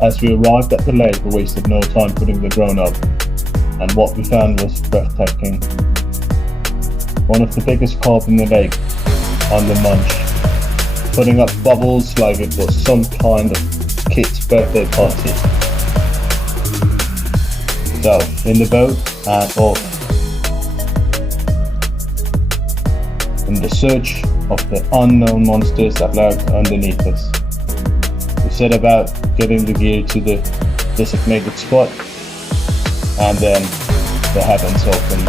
As we arrived at the lake, we wasted no time putting the drone up, and what we found was breathtaking. One of the biggest carp in the lake on the munch, putting up bubbles like it was some kind of kid's birthday party. So, in the boat and off, in the search of the unknown monsters that lurked underneath us. We set about getting the gear to the designated spot, and then the heavens opened.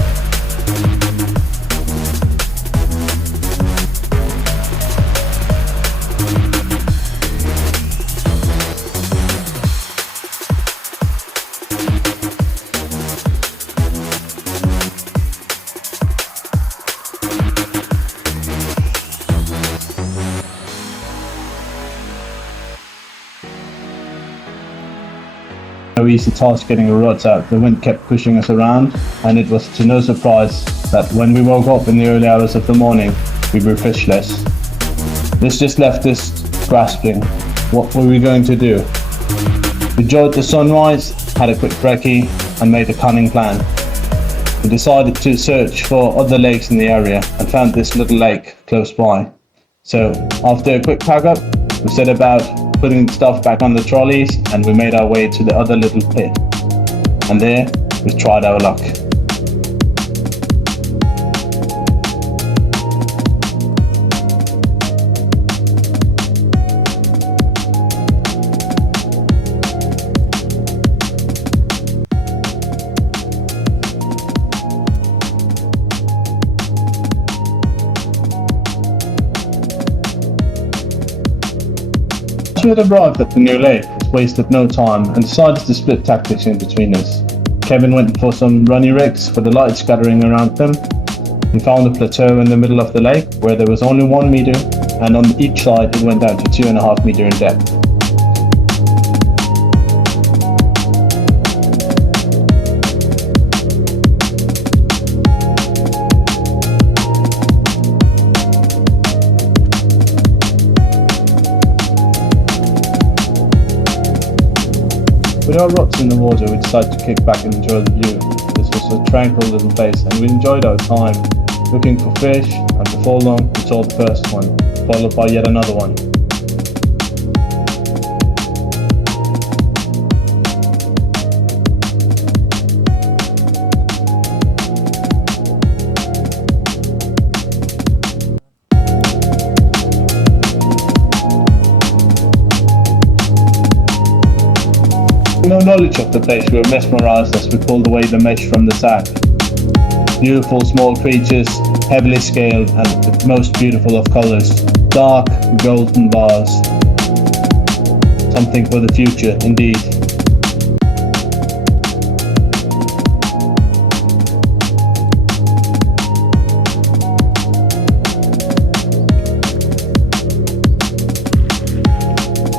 No easy task getting the rods out. The wind kept pushing us around, and it was to no surprise that when we woke up in the early hours of the morning, we were fishless. This just left us grasping. What were we going to do? We enjoyed the sunrise, had a quick brekkie, and made a cunning plan. We decided to search for other lakes in the area and found this little lake close by. So after a quick pack up, we set about putting the stuff back on the trolleys, and we made our way to the other little pit. And there, we tried our luck. As we had arrived at the new lake, we wasted no time and decided to split tactics in between us. Kevin went for some runny rigs for the light scattering around them. We found a plateau in the middle of the lake where there was only 1 meter, and on each side it went down to 2.5 meters in depth. With our rods in the water, we decided to kick back and enjoy the view. This was a tranquil little place, and we enjoyed our time looking for fish, and before long we saw the first one, followed by yet another one. No knowledge of the place, we were mesmerized as we pulled away the mesh from the sack. Beautiful small creatures, heavily scaled and the most beautiful of colors, dark golden bars. Something for the future, indeed.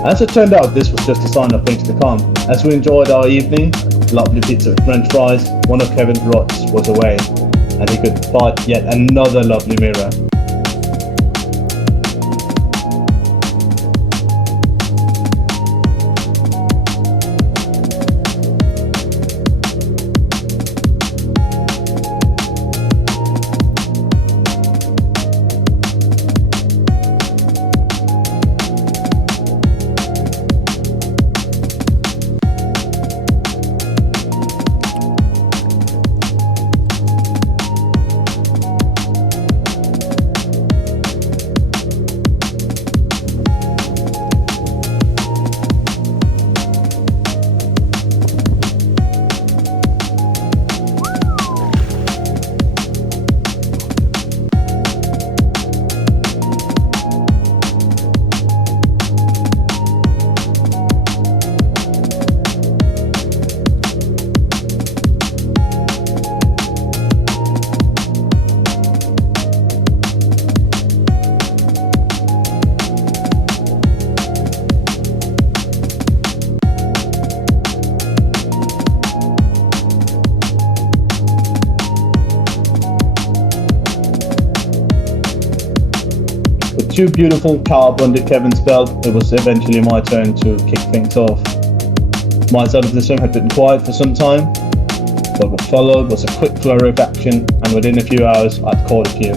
As it turned out, this was just a sign of things to come. As we enjoyed our evening, lovely pizza with french fries, one of Kevin's rods was away, and he could spot yet another lovely mirror. Two beautiful carp under Kevin's belt, it was eventually my turn to kick things off. My side of the swim had been quiet for some time, but what followed was a quick flurry of action, and within a few hours I'd caught a few.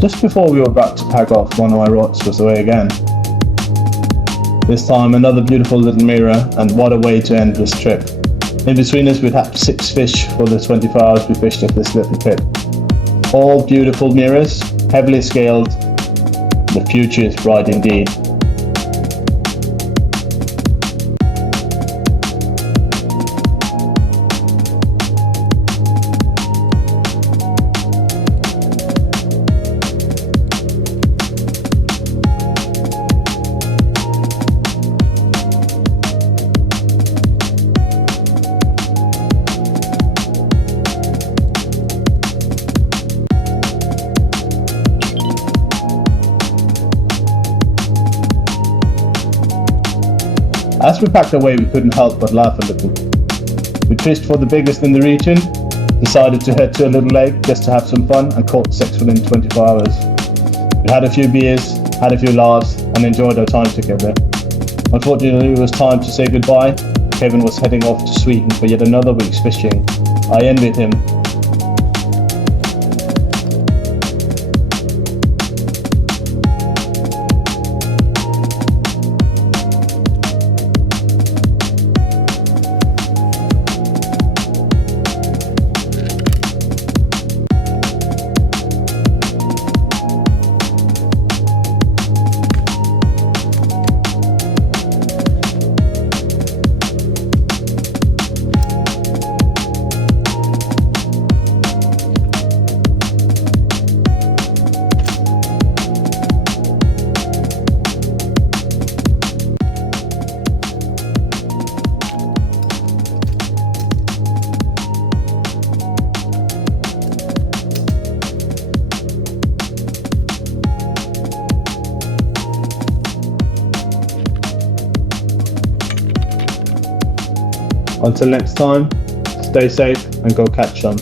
Just before we were about to pack off, one of my rods was away again. This time another beautiful little mirror, and what a way to end this trip. In between us we'd had 6 fish for the 24 hours we fished at this little pit. All beautiful mirrors, heavily scaled. The future is bright indeed. As we packed away, we couldn't help but laugh a little. We fished for the biggest in the region, decided to head to a little lake just to have some fun, and caught 6 within 24 hours. We had a few beers, had a few laughs, and enjoyed our time together. Unfortunately, it was time to say goodbye. Kevin was heading off to Sweden for yet another week's fishing. I envied him. Until next time, stay safe and go catch some.